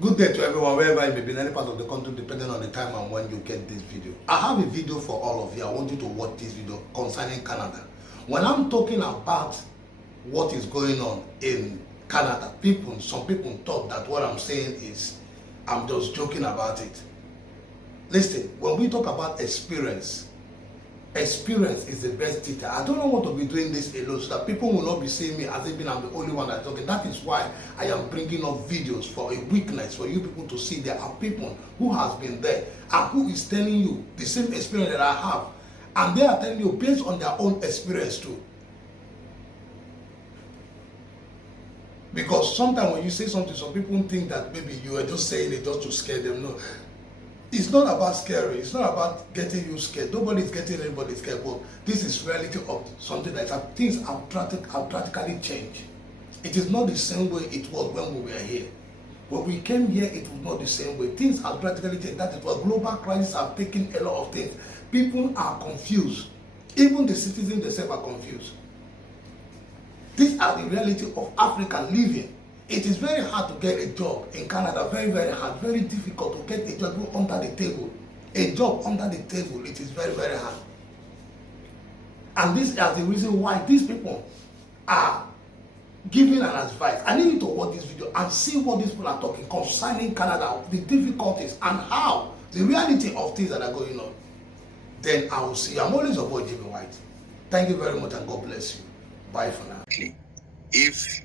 Good day to everyone, wherever you may be in any part of the country, depending on the time and when you get this video. I have a video for all of you. I want you to watch this video concerning Canada. When I'm talking about what is going on in Canada, some people thought that what I'm saying is I'm just joking about it. Listen, when we talk about experience is the best teacher. I don't want to be doing this alone so that people will not be seeing me as if I'm the only one that's talking. That is why I am bringing up videos for a weakness, for you people to see there are people who has been there and who is telling you the same experience that I have, and they are telling you based on their own experience too. Because sometimes when you say something, some people think that maybe you are just saying it just to scare them. No. It's not about scary. It's not about getting you scared. Nobody's getting anybody scared. But this is reality of something that things have practically changed. It is not the same way it was when we were here. When we came here, it was not the same way. Things have practically changed. That is why global crisis have taken a lot of things. People are confused. Even the citizens themselves are confused. These are the reality of African living. It is very hard to get a job in Canada, very, very hard, very difficult to get a job under the table. A job under the table, it is very, very hard. And this is the reason why these people are giving an advice. I need you to watch this video and see what these people are talking concerning Canada, the difficulties and how the reality of things that are going on. Then I will see you. I'm always your boy, Jimmy White. Thank you very much and God bless you. Bye for now. If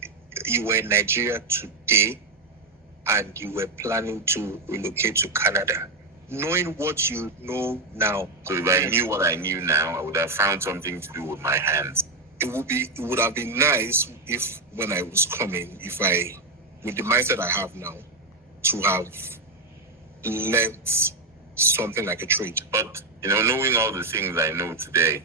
you were in Nigeria today and you were planning to relocate to Canada, knowing what you know now. So if I knew what I knew now, I would have found something to do with my hands. It would have been nice if when I was coming, with the mindset I have now, to have learnt something like a trade. But knowing all the things I know today,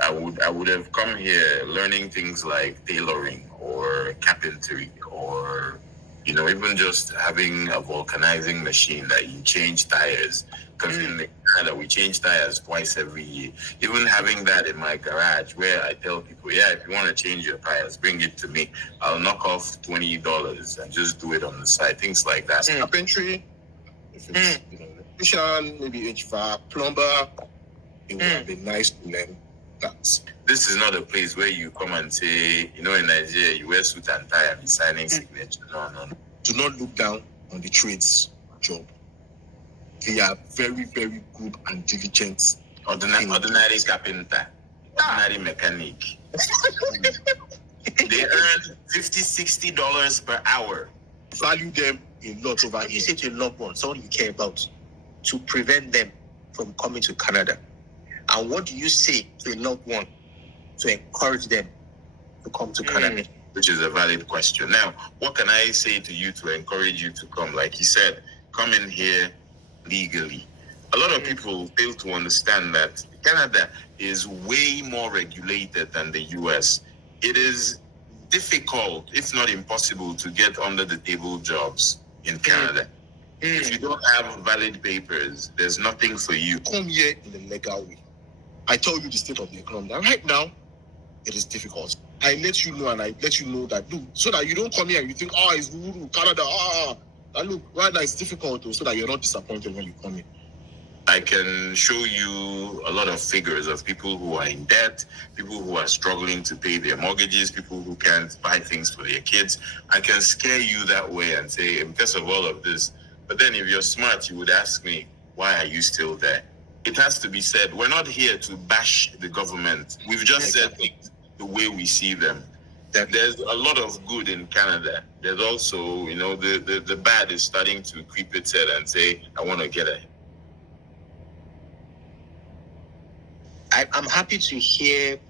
I would have come here learning things like tailoring or carpentry or even just having a vulcanizing machine that you change tires, because in Canada we change tires twice every year. Even having that in my garage where I tell people, if you want to change your tires, bring it to me. I'll knock off $20 and just do it on the side. Things like that. Carpentry, if it's electrician, maybe HVAC, plumber, it would have been nice to learn. This is not a place where you come and say, in Nigeria, you wear suit and tie and be signing signature. No. Do not look down on the trades job. They are very, very good and diligent. Ordinary carpenter, ordinary mechanic. They earn $50, $60 per hour. Value them a lot over. You say to your loved one, someone you care about, to prevent them from coming to Canada. And what do you say to a loved one to encourage them to come to Canada? Which is a valid question. Now, what can I say to you to encourage you to come? Like you said, come in here legally. A lot of people fail to understand that Canada is way more regulated than the US. It is difficult, if not impossible, to get under the table jobs in Canada. If you don't have valid papers, there's nothing for you. Come here in the legal way. I tell you the state of the economy. Right now, it is difficult. I let you know, and I let you know that, so that you don't come here and you think, it's Canada, And look, right now it's difficult, so that you're not disappointed when you come in. I can show you a lot of figures of people who are in debt, people who are struggling to pay their mortgages, people who can't buy things for their kids. I can scare you that way and say, because of all of this. But then if you're smart, you would ask me, why are you still there? It has to be said, we're not here to bash the government. We've just said things the way we see them. That there's a lot of good in Canada. There's also, the bad is starting to creep its head and say, I want to get ahead. I'm happy to hear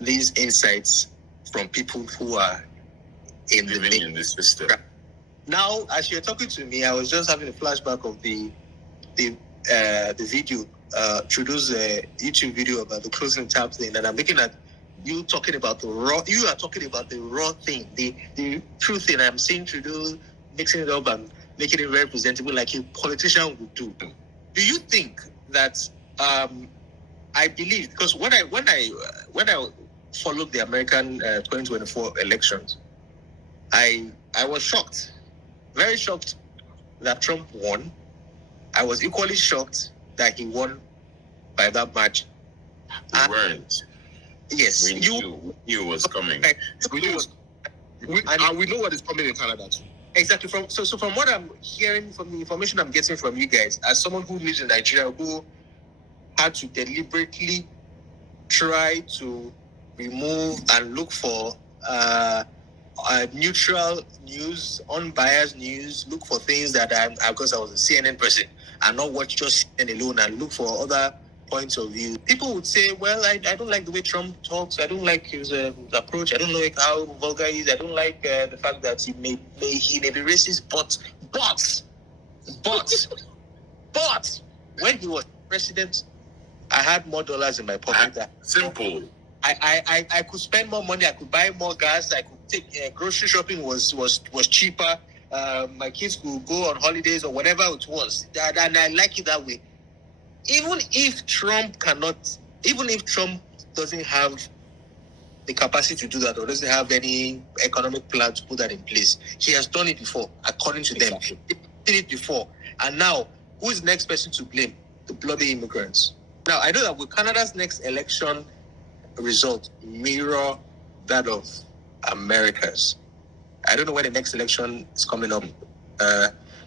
these insights from people who are living in this system. Now, as you're talking to me, I was just having a flashback of the video, Trudeau's YouTube video about the closing tab thing, and I'm looking at you talking about the raw. You are talking about the raw thing, the true thing. I'm seeing Trudeau mixing it up and making it very presentable, like a politician would do. Do you think that? I believe, because when I followed the American 2024 elections, I I was shocked, very shocked that Trump won. I was equally shocked that he won by that margin. We weren't. Yes, We knew it was coming. We knew we know what is coming in Canada too. Exactly. So from what I'm hearing, from the information I'm getting from you guys, as someone who lives in Nigeria, who had to deliberately try to remove and look for neutral news, unbiased news, look for things that because I was a CNN person, and not watch just CNN alone, and look for other points of view. People would say, well, I don't like the way Trump talks. I don't like his approach. I don't like how vulgar he is. I don't like the fact that he may be racist. But when he was president, I had more dollars in my pocket. Simple. I could spend more money. I could buy more gas. I could take grocery shopping was cheaper. My kids could go on holidays or whatever it was. And I like it that way. Even if Trump doesn't have the capacity to do that, or doesn't have any economic plan to put that in place, he has done it before, according to them. He did it before. And now, who is the next person to blame? The bloody immigrants. Now, I know that with Canada's next election result mirror that of America's. I don't know when the next election is coming up.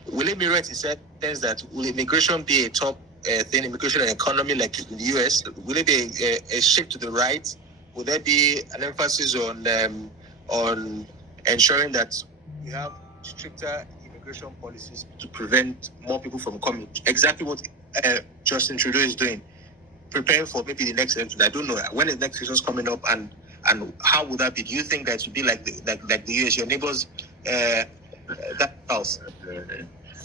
Will it mirror it? He said things that will immigration be a top thing, immigration and economy like in the US? Will it be a shift to the right? Will there be an emphasis on ensuring that we have stricter immigration policies to prevent more people from coming? Exactly what Justin Trudeau is doing, preparing for maybe the next election. I don't know when the next election is coming up, and how would that be? Do you think that it would be like the US, your neighbors, that house?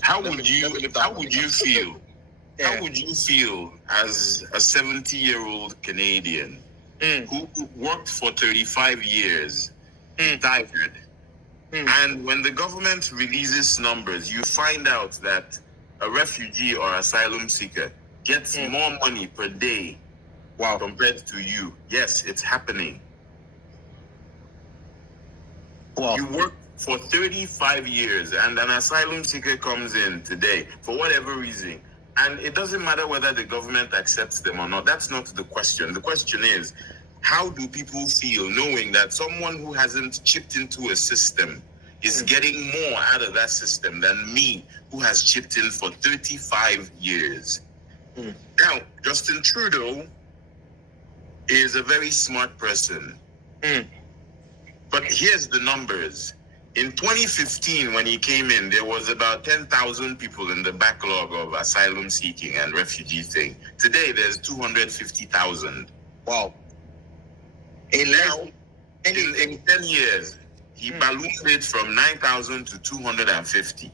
How would you feel? Yeah. How would you feel as a 70-year-old Canadian who worked for 35 years, tired, and when the government releases numbers, you find out that a refugee or asylum seeker gets more money per day compared to you? Yes, it's happening. Wow. You work for 35 years and an asylum seeker comes in today for whatever reason. And it doesn't matter whether the government accepts them or not. That's not the question. The question is, how do people feel knowing that someone who hasn't chipped into a system is getting more out of that system than me, who has chipped in for 35 years? Now, Justin Trudeau is a very smart person. But here's the numbers. In 2015, when he came in, there was about 10,000 people in the backlog of asylum seeking and refugee thing. Today, there's 250,000. Wow. In 10 years, he ballooned it from 9,000 to 250.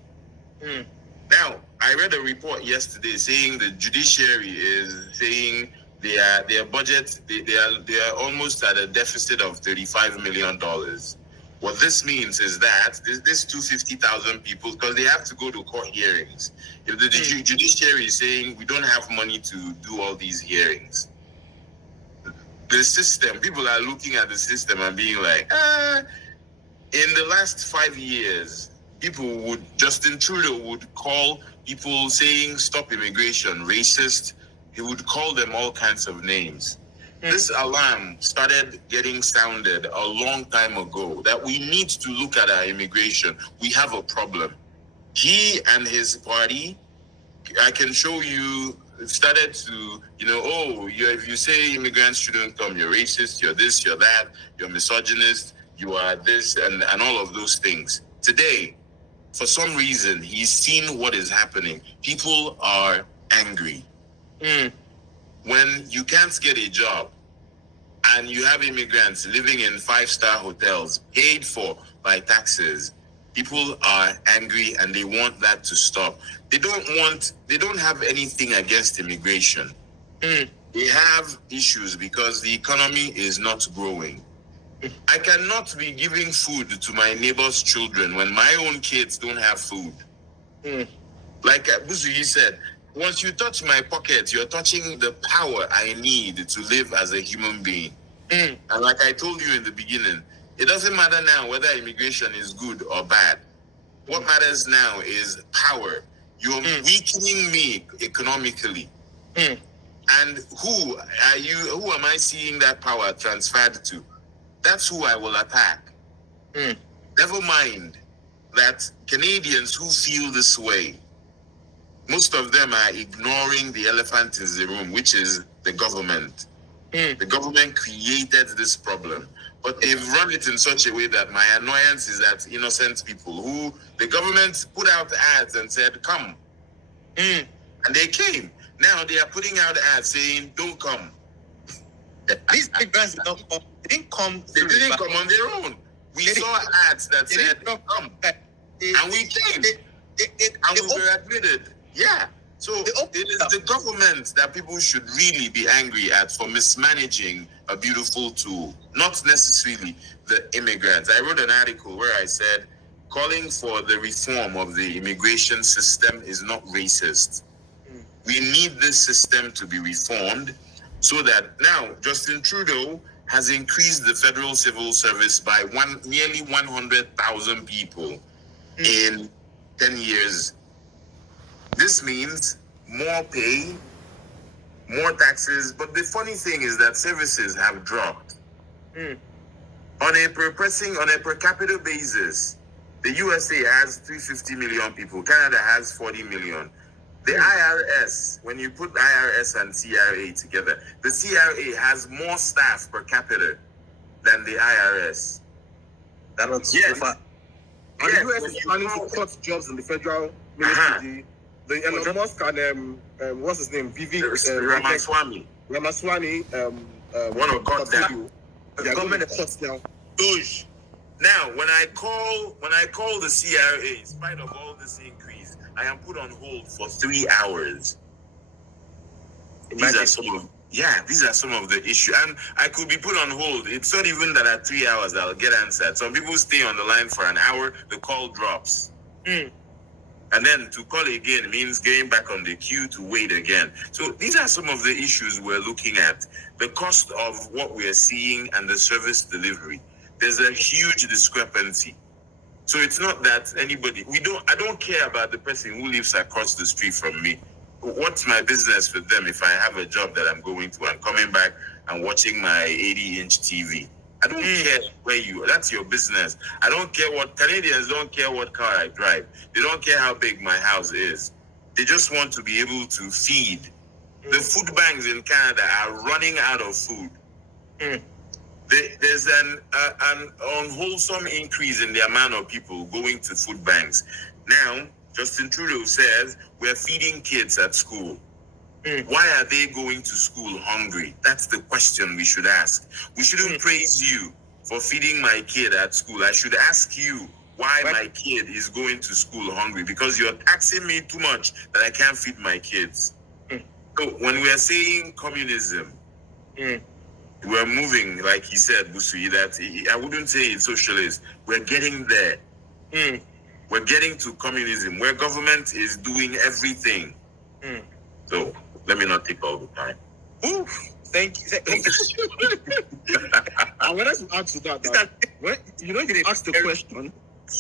Now, I read a report yesterday saying the judiciary is saying their budget, they are almost at a deficit of $35 million. What this means is that this 250,000 people, because they have to go to court hearings. If the judiciary is saying we don't have money to do all these hearings, the system, people are looking at the system and being like, in the last 5 years, Justin Trudeau would call people saying stop immigration racist. He would call them all kinds of names. This alarm started getting sounded a long time ago that we need to look at our immigration. We have a problem. He and his party, I can show you, started to, if you say immigrants shouldn't come, you're racist, you're this, you're that, you're misogynist, you are this, and all of those things. Today, for some reason, he's seen what is happening. People are angry. When you can't get a job and you have immigrants living in 5-star hotels paid for by taxes, people are angry and they want that to stop. They don't have anything against immigration. They have issues because the economy is not growing. I cannot be giving food to my neighbor's children when my own kids don't have food. Like Buzuyi said, once you touch my pocket, you're touching the power I need to live as a human being. And like I told you in the beginning, It doesn't matter now whether immigration is good or bad. What matters now is power. You're weakening me economically. And who are you? Who am I seeing that power transferred to? That's who I will attack. Never mind that Canadians who feel this way, most of them are ignoring the elephant in the room, which is the government. The government created this problem, but they've run it in such a way that my annoyance is that innocent people who the government put out ads and said, come. And they came. Now they are putting out ads saying, don't come. These immigrants did not come. They didn't come. They didn't come on their own. We saw ads that said, come. And we came. And we were admitted. Yeah. So it is the government that people should really be angry at for mismanaging a beautiful tool, not necessarily the immigrants. I wrote an article where I said, calling for the reform of the immigration system is not racist. We need this system to be reformed so that now Justin Trudeau has increased the federal civil service by nearly 100,000 people in 10 years. This means more pay, more taxes, but the funny thing is that services have dropped. On a per capita basis, the USA has 350 million people. Canada has 40 million. The IRS, when you put IRS and CRA together, the CRA has more staff per capita than the IRS. That's yes. And the US is planning to cut jobs in the federal ministry. The Elon Musk and what's his name? Ramaswamy. One of God down. The government cuts down. Now, when I call the CRA, in spite of all this increase, I am put on hold for 3 hours. These are some of the issues. And I could be put on hold. It's not even that at 3 hours I'll get answered. Some people stay on the line for an hour, the call drops. And then to call again means getting back on the queue to wait again. So these are some of the issues we're looking at. The cost of what we're seeing and the service delivery. There's a huge discrepancy. So it's not that I don't care about the person who lives across the street from me. What's my business with them if I have a job that I'm going to and coming back and watching my 80-inch TV? I don't care that's your business. I don't care Canadians don't care what car I drive. They don't care how big my house is. They just want to be able to feed. The food banks in Canada are running out of food. There's an unwholesome increase in the amount of people going to food banks. Now, Justin Trudeau says we're feeding kids at school. Why are they going to school hungry? That's the question we should ask. We shouldn't praise you for feeding my kid at school. I should ask you why my kid is going to school hungry, because you're taxing me too much that I can't feed my kids. So when we are saying communism, we're moving, like he said, Busui, that I wouldn't say it's socialist. We're getting there. We're getting to communism, where government is doing everything. So let me not take all the time. Thank you. I wanted to add to that. When you asked the question,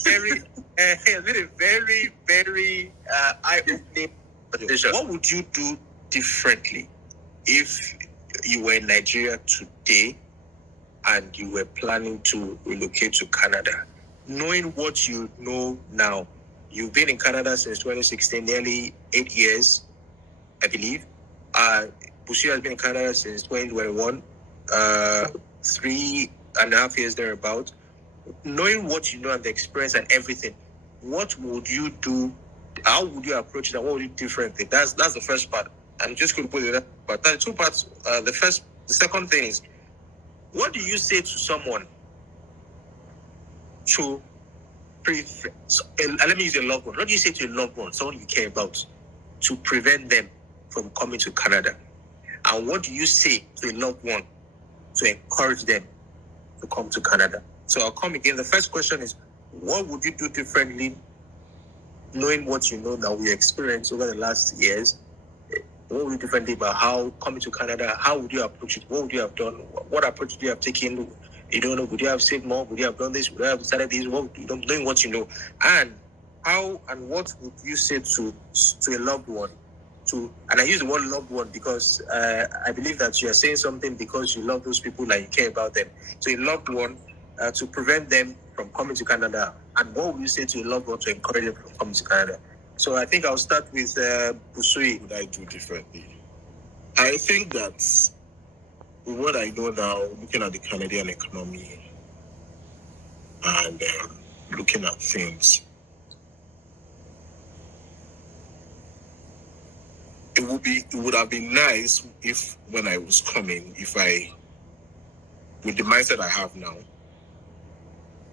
very eye-opening. What would you do differently if you were in Nigeria today and you were planning to relocate to Canada? Knowing what you know now, you've been in Canada since 2016, nearly 8 years, I believe. Bushi has been in Canada since 2021, 3.5 years thereabout. Knowing what you know and the experience and everything, what would you do? How would you approach it? And what would you do differently? That's the first part. I'm just going to put it up. But there are two parts. The second thing is, what do you say to someone to let me use a loved one. What do you say to a loved one, someone you care about, to prevent them from coming to Canada? And what do you say to a loved one to encourage them to come to Canada? So I'll come again. The first question is, what would you do differently, knowing what you know that we experienced over the last years? What would you do differently about how coming to Canada? How would you approach it? What would you have done? What approach do you have taken? You don't know, would you have saved more? Would you have done this? Would you have started this? Knowing what you know. And how and what would you say to a loved one? And I use the word loved one because I believe that you are saying something because you love those people and you care about them. So a loved one, to prevent them from coming to Canada. And what would you say to a loved one to encourage them from coming to Canada? So I think I'll start with Busui. What would I do differently? I think that with what I know now, looking at the Canadian economy and looking at things, it would have been nice if when I was coming, if I, with the mindset I have now,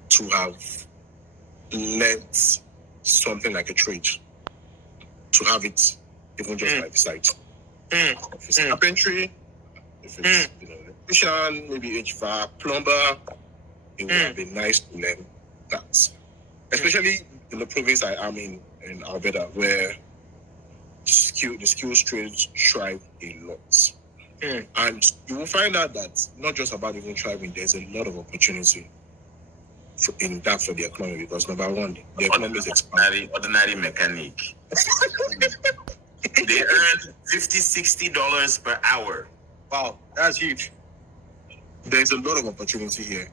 to have learnt something like a trade, to have it even just by the side. If it's carpentry, if it's electrician, maybe HVAC, plumber, it would have been nice to learn that. Especially in the province I am in Alberta, where the skills trades thrive a lot. And you will find out that not just about even thriving, there's a lot of opportunity in that for the economy, because number one, the economy is expanding. Ordinary mechanic. They earn $50-$60 per hour. Wow, that's huge. There's a lot of opportunity here.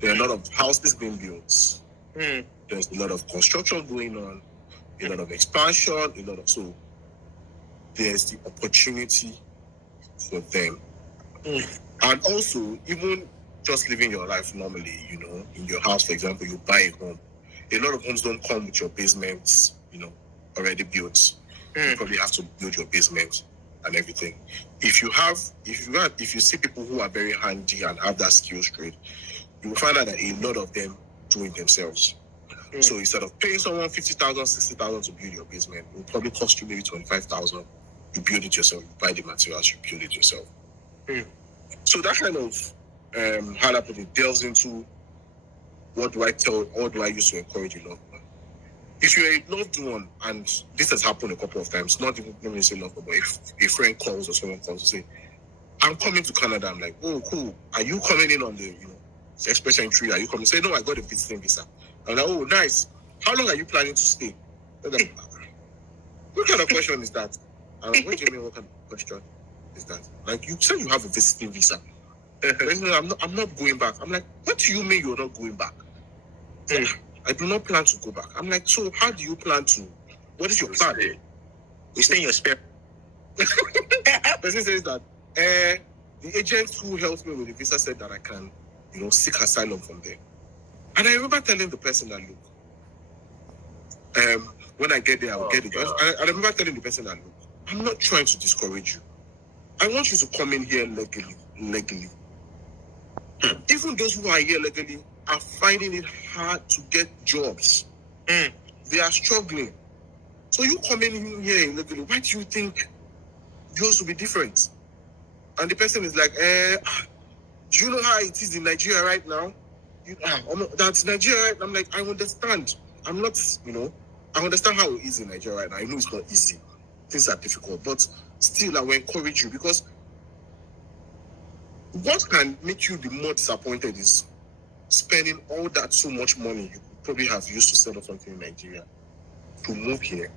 There are a lot of houses being built. There's a lot of construction going on, a lot of expansion, so there's the opportunity for them. And also, even just living your life normally, in your house, for example, you buy a home. A lot of homes don't come with your basements, already built. You probably have to build your basement and everything. If you see people who are very handy and have that skills trade, you will find out that a lot of them do it themselves. So instead of paying someone $50,000, $60,000 to build your basement, it will probably cost you maybe $25,000. You build it yourself, you buy the materials, you build it yourself. So that kind of how I put it delves into what do I use to encourage a loved one. If you're a loved one, and this has happened a couple of times, not even let me say loved one, but if a friend calls or someone calls to say, I'm coming to Canada, I'm like, oh cool, are you coming in on the express entry? Are you coming? Say, no, I got a visiting visa. I'm like, oh nice. How long are you planning to stay? What kind of question is that? I'm like, what do you mean, what kind of question is that? Like, you said you have a visiting visa. I'm not going back. I'm like, what do you mean you're not going back? I do not plan to go back. I'm like, so how do you plan to? What is your plan? We stay in your spare. Person says that the agent who helped me with the visa said that I can, seek asylum from there. And I remember telling the person that, look, when I get there, I'll get it. I remember telling the person that, look, I'm not trying to discourage you. I want you to come in here legally. Even those who are here legally are finding it hard to get jobs. They are struggling. So you come in here illegally, why do you think yours will be different? And the person is like, do you know how it is in Nigeria right now? That's Nigeria right now. I'm like, I understand. I'm not, I understand how it is in Nigeria right now. I know it's not easy. Things are difficult. But still, I will encourage you, because what can make you the more disappointed is spending all that so much money you could probably have used to set up something in Nigeria, to move here,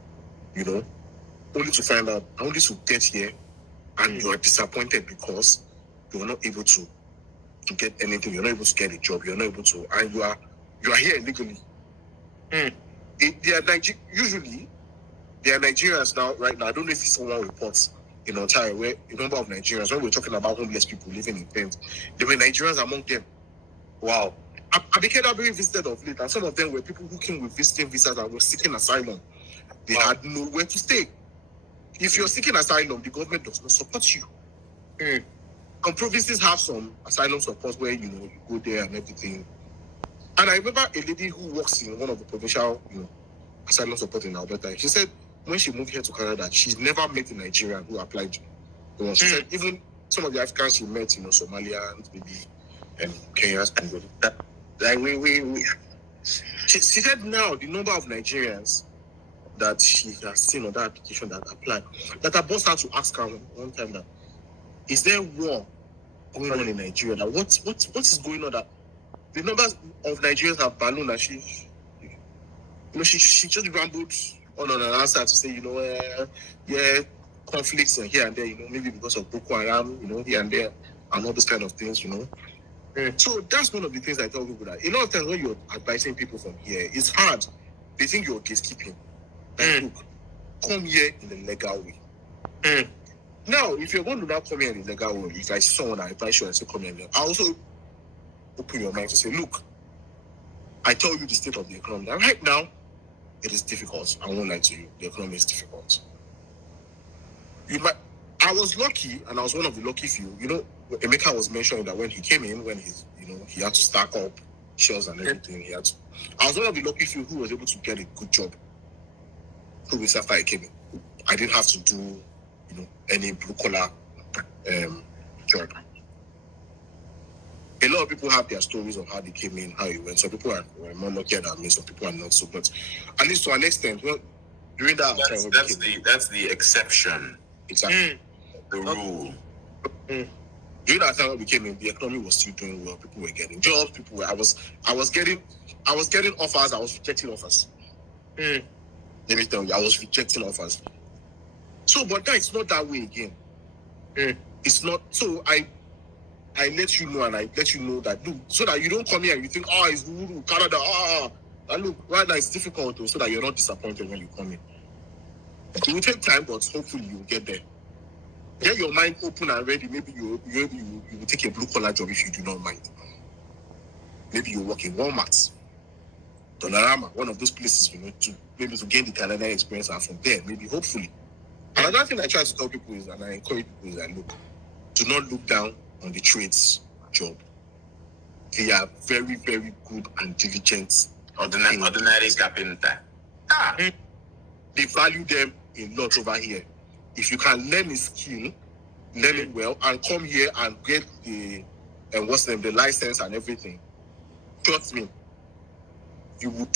only to find out, only to get here, and you are disappointed because you are not able to get anything, you're not able to get a job, you're not able to, and you are here illegally. Usually, there are Nigerians now, right now, I don't know if someone reports in Ontario, where a number of Nigerians, when we're talking about homeless people living in tents, there were Nigerians among them. Wow. I became very visited of late, and some of them were people who came with visiting visas and were seeking asylum. They had nowhere to stay. If you're seeking asylum, the government does not support you. Some provinces have some asylum support where, you go there and everything. And I remember a lady who works in one of the provincial, asylum support in Alberta. She said when she moved here to Canada, she's never met a Nigerian who applied. She said even some of the Africans she met, Somalians, maybe, and Kenyans, and that. Like she said now the number of Nigerians that she has seen on that application that applied, that I burst out to ask her one time that, is there war going on in Nigeria? That what is going on that the numbers of Nigerians have ballooned, and she just rambled on an answer to say, yeah, conflicts and here and there, maybe because of Boko Haram, here and there, and all those kind of things, So that's one of the things I tell people, that a lot of times when you're advising people from here, it's hard. They think you're gatekeeping. Like, look, come here in the legal way. Now, if you're going to now come here in the legal way, if I see someone, I advise you and say, come here, I also open your mind to say, look, I tell you the state of the economy. And right now, it is difficult. I won't lie to you. The economy is difficult. I was lucky, and I was one of the lucky few. Emeka was mentioning that when he came in, when he had to stack up shells and everything, I was one of the lucky few who was able to get a good job 2 weeks after I came in. I didn't have to do, any blue collar job. A lot of people have their stories of how they came in, how it went. Some people were more lucky than me. Some people are not so. But at least to an extent, during that time, that's the exception. Exactly. The rule. During that time when we came in, the economy was still doing well. People were getting jobs. I was getting offers. I was rejecting offers. Let me tell you, I was rejecting offers. So, but now it's not that way again. It's not. So I let you know, and I let you know that, look, so that you don't come here and you think, it's Uhuru, Canada, and look, right now it's difficult though, so that you're not disappointed when you come in. It will take time, but hopefully you'll get there. Get your mind open and ready. Maybe you will take a blue collar job if you do not mind. Maybe you work in Walmart, Dollarama, one of those places, to gain the Canadian experience, and from there, maybe hopefully. Another thing I try to tell people is, and I encourage people, is that, look, do not look down on the trades job. They are very, very good and diligent. Ordinary carpenter. They value them a lot over here. If you can learn a skill, learn it well, and come here and get the license and everything, trust me, you would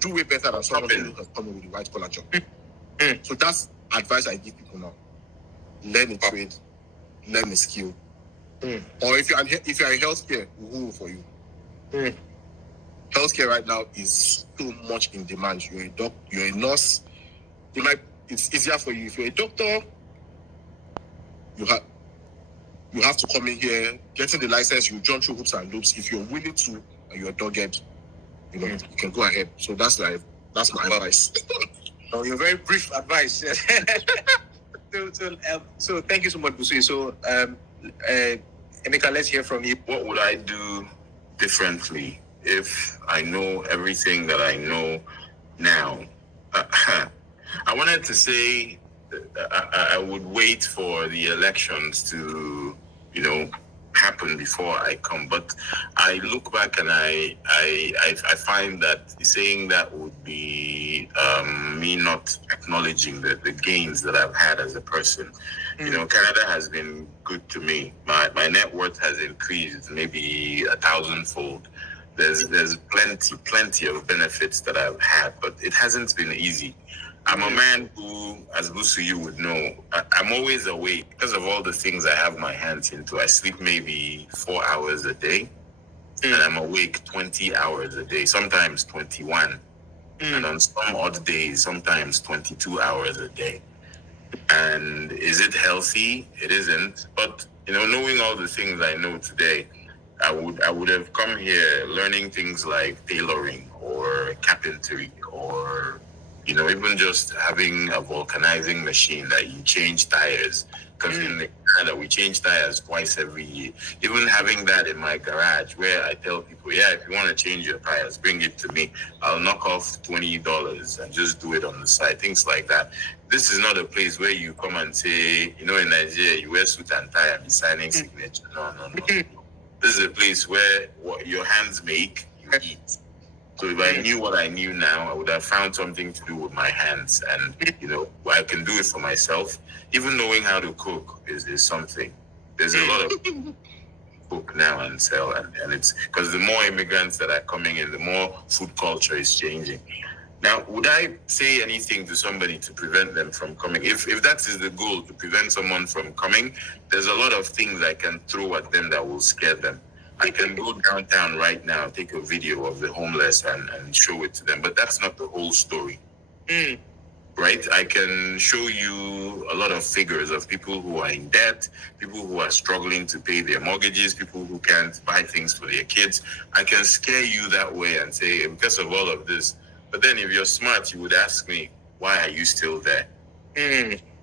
do way better than someone who has come with a white collar job. So that's advice I give people now. Learn a trade, learn a skill. Or if you're in healthcare, who for you? Healthcare right now is so much in demand. You're a doctor, you're a nurse. It's easier for you. If you're a doctor, you have to come in here, getting the license, you jump through hoops and loops. If you're willing to and you're dogged, you can go ahead. So that's my advice. Oh, your very brief advice. So thank you so much, Busui. So Emeka, let's hear from you. What would I do differently if I know everything that I know now? I wanted to say I would wait for the elections to, happen before I come. But I look back and I find that saying that would be me not acknowledging the gains that I've had as a person. Canada has been good to me. My net worth has increased maybe 1,000-fold. There's plenty of benefits that I've had, but it hasn't been easy. I'm a man who, as Busu, you would know, I'm always awake because of all the things I have my hands into. I sleep maybe 4 hours a day, and I'm awake 20 hours a day, sometimes 21. And on some odd days, sometimes 22 hours a day. And is it healthy? It isn't. But, knowing all the things I know today, I would have come here learning things like tailoring or carpentry or even just having a vulcanizing machine that you change tires. Because in Canada, we change tires twice every year. Even having that in my garage where I tell people, if you want to change your tires, bring it to me. I'll knock off $20 and just do it on the side, things like that. This is not a place where you come and say, in Nigeria, you wear suit and tie and be signing signature. No. This is a place where what your hands make, you eat. So if I knew what I knew now, I would have found something to do with my hands. And, I can do it for myself. Even knowing how to cook is something. There's a lot of cook now and sell. And it's because the more immigrants that are coming in, the more food culture is changing. Now, would I say anything to somebody to prevent them from coming? If that is the goal, to prevent someone from coming, there's a lot of things I can throw at them that will scare them. I can go downtown right now, take a video of the homeless and show it to them. But that's not the whole story. Right? I can show you a lot of figures of people who are in debt, people who are struggling to pay their mortgages, people who can't buy things for their kids. I can scare you that way and say, because of all of this. But then if you're smart, you would ask me, why are you still there?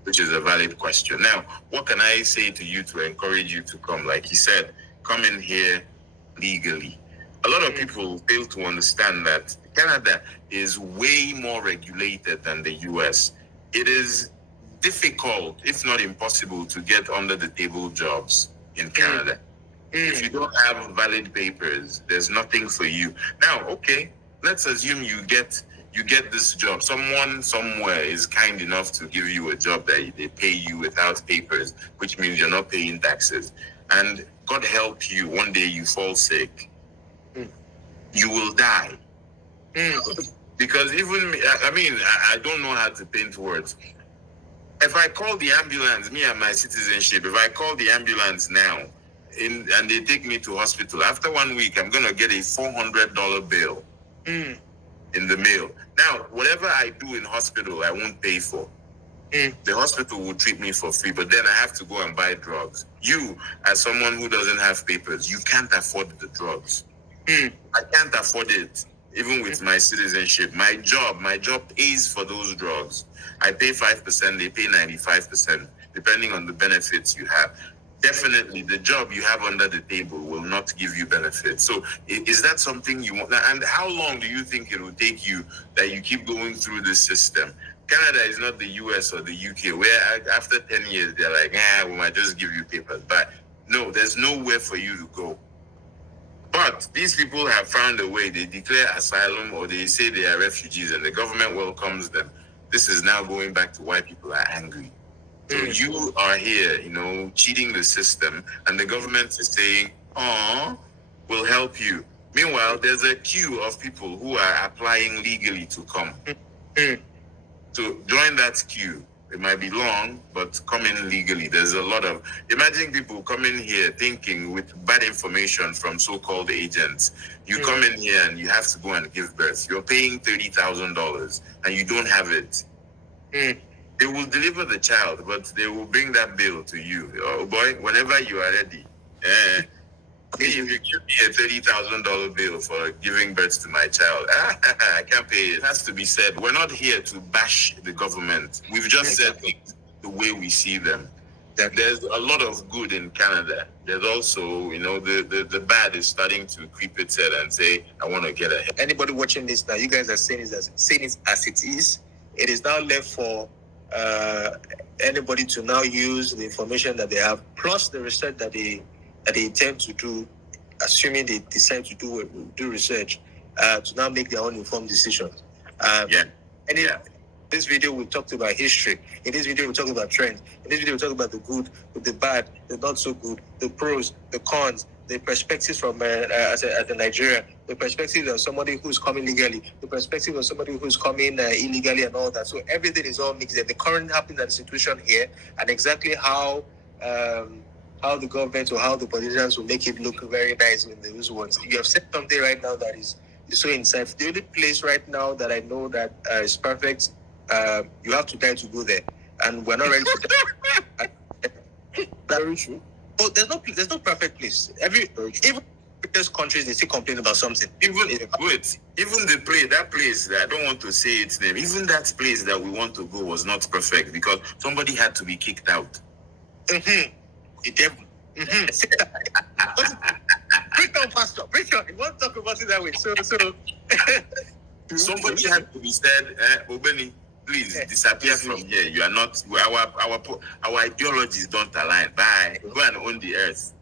Which is a valid question. Now, what can I say to you to encourage you to come? Like he said, come in here legally. A lot of people fail to understand that Canada is way more regulated than the US. It is difficult, if not impossible, to get under the table jobs in Canada. If you don't have valid papers, there's nothing for you. Now, okay, let's assume you get this job. Someone somewhere is kind enough to give you a job that they pay you without papers, which means you're not paying taxes. And God help you, one day you fall sick. You will die. Because even me, I don't know how to paint words. If I call the ambulance, me and my citizenship, if I call the ambulance now and they take me to hospital, after 1 week, I'm going to get a $400 bill in the mail. Now, whatever I do in hospital, I won't pay for. The hospital will treat me for free, but then I have to go and buy drugs. You, as someone who doesn't have papers, you can't afford the drugs. I can't afford it, even with my citizenship. My job pays for those drugs. I pay 5%, they pay 95%, depending on the benefits you have. Definitely, the job you have under the table will not give you benefits. So is that something you want? And how long do you think it will take you that you keep going through this system? Canada is not the US or the UK, where after 10 years, they're like, we might just give you papers. But no, there's nowhere for you to go. But these people have found a way. They declare asylum or they say they are refugees and the government welcomes them. This is now going back to why people are angry. So you are here, cheating the system, and the government is saying, we'll help you. Meanwhile, there's a queue of people who are applying legally to come. So join that queue. It might be long, but come in legally. There's a lot of... Imagine people coming here thinking with bad information from so-called agents. You come in here and you have to go and give birth. You're paying $30,000 and you don't have it. They will deliver the child, but they will bring that bill to you. Oh boy, whenever you are ready. If you give me a $30,000 bill for giving birth to my child, I can't pay it. It has to be said. We're not here to bash the government. We've just said things the way we see them. That there's a lot of good in Canada. There's also, the bad is starting to creep its head and say, I want to get ahead. Anybody watching this now, you guys are saying it as it is. It is now left for anybody to now use the information that they have, plus the research that they intend to do, assuming they decide to do research, to now make their own informed decisions. This video we talked about history. In this video we talked about trends. In this video we talked about the good, the bad, the not so good, the pros, the cons, the perspectives from as a Nigerian, the perspective of somebody who's coming legally, the perspective of somebody who's coming illegally, and all that. So everything is all mixed. The current happening at the situation here, and exactly how the government or how the politicians will make it look very nice in those words. You have said something right now that is so insightful. The only place right now that I know that is perfect, you have to die to go there, and we're not ready to die. Very true. Oh, there's no perfect place. Even those countries, they still complain about something. Even that place that I don't want to say its name. Even that place that we want to go was not perfect because somebody had to be kicked out. The devil. Break down, Pastor. Break down. You want to talk about it that way. So somebody had to be said, Obeni, please disappear from here. You are not our ideologies don't align. Bye. Go and own the earth.